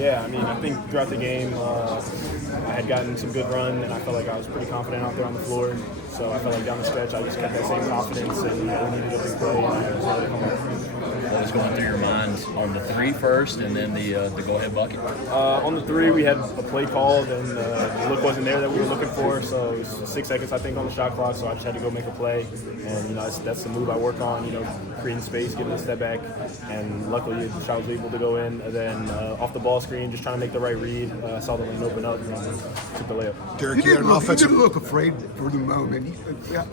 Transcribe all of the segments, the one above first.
Yeah, I mean, I think throughout the game, I had gotten some good run, and I felt like I was pretty confident out there on the floor. So I felt like down the stretch, I just kept that same confidence, and we needed a big play, and I was ready to come up. What was going through your mind on the three first, and then the go-ahead bucket? On the three, we had a play called, and the look wasn't there that we were looking for. So it was 6 seconds, I think, on the shot clock. So I just had to go make a play, and that's the move I work on. Creating space, getting a step back, and luckily the shot was able to go in. And then off the ball screen, just trying to make the right read. Saw the lane open up, and took the layup. Derek, You didn't look afraid for the moment.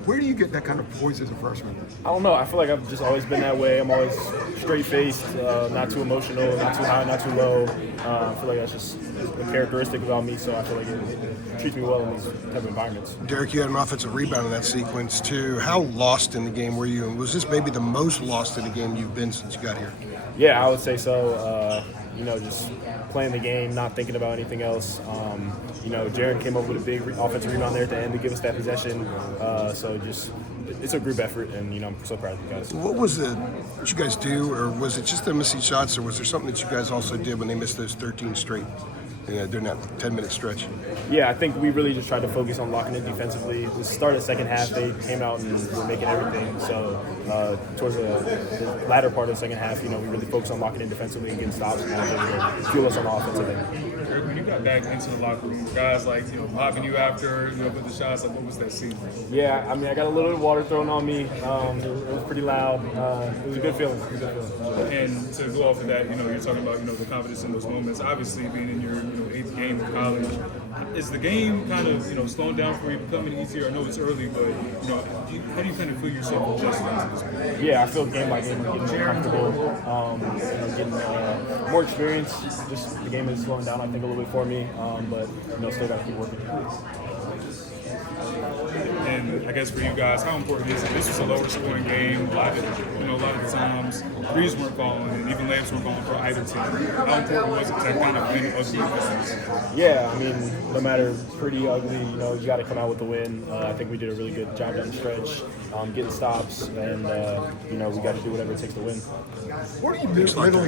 Where do you get that kind of poise as a freshman? I don't know. I feel like I've just always been that way. I'm always straight-faced, not too emotional, not too high, not too low. I feel like that's just a characteristic about me, so I feel like it treats me well in these type of environments. Derek, you had an offensive rebound in that sequence too. How lost in the game were you? And was this maybe the most lost in the game you've been since you got here? Yeah, I would say so. Just playing the game, not thinking about anything else. Jaron came up with a big offensive rebound there at the end to give us that possession. It's a group effort, and I'm so proud of you guys. What you guys do, or was it just them missing shots, or was there something that you guys also did when they missed those 13 straight during that 10-minute stretch? Yeah, I think we really just tried to focus on locking it defensively. The start of the second half, they came out and were making everything. So towards the latter part of the second half, we really focused on locking it defensively and getting stops, and that was able to fuel us on the offensive end. Eric, when you got back into the locker room, guys mobbing you after, with the shots, what was that scene? Yeah, I mean, I got a little bit of water thrown on me. It was pretty loud. It was a good feeling. And to go off of that, you're talking about, the confidence in those moments. Obviously, being in your, 8th game of college, is the game kind of, slowing down for you, becoming easier? I know it's early, but, how do you kind of feel yourself adjusting to this point? Yeah, I feel game by game getting more comfortable, getting more experience. Just the game is slowing down, I think, a little bit for me, but still got to keep working. And I guess for you guys, how important is it? This was a lower scoring game. A lot of the times, threes weren't falling, and even layups weren't falling for either team. How important was it to kind of win ugly games? Yeah, I mean, no matter pretty ugly, you got to come out with the win. I think we did a really good job down the stretch, getting stops, and we got to do whatever it takes to win. What do you do mentally?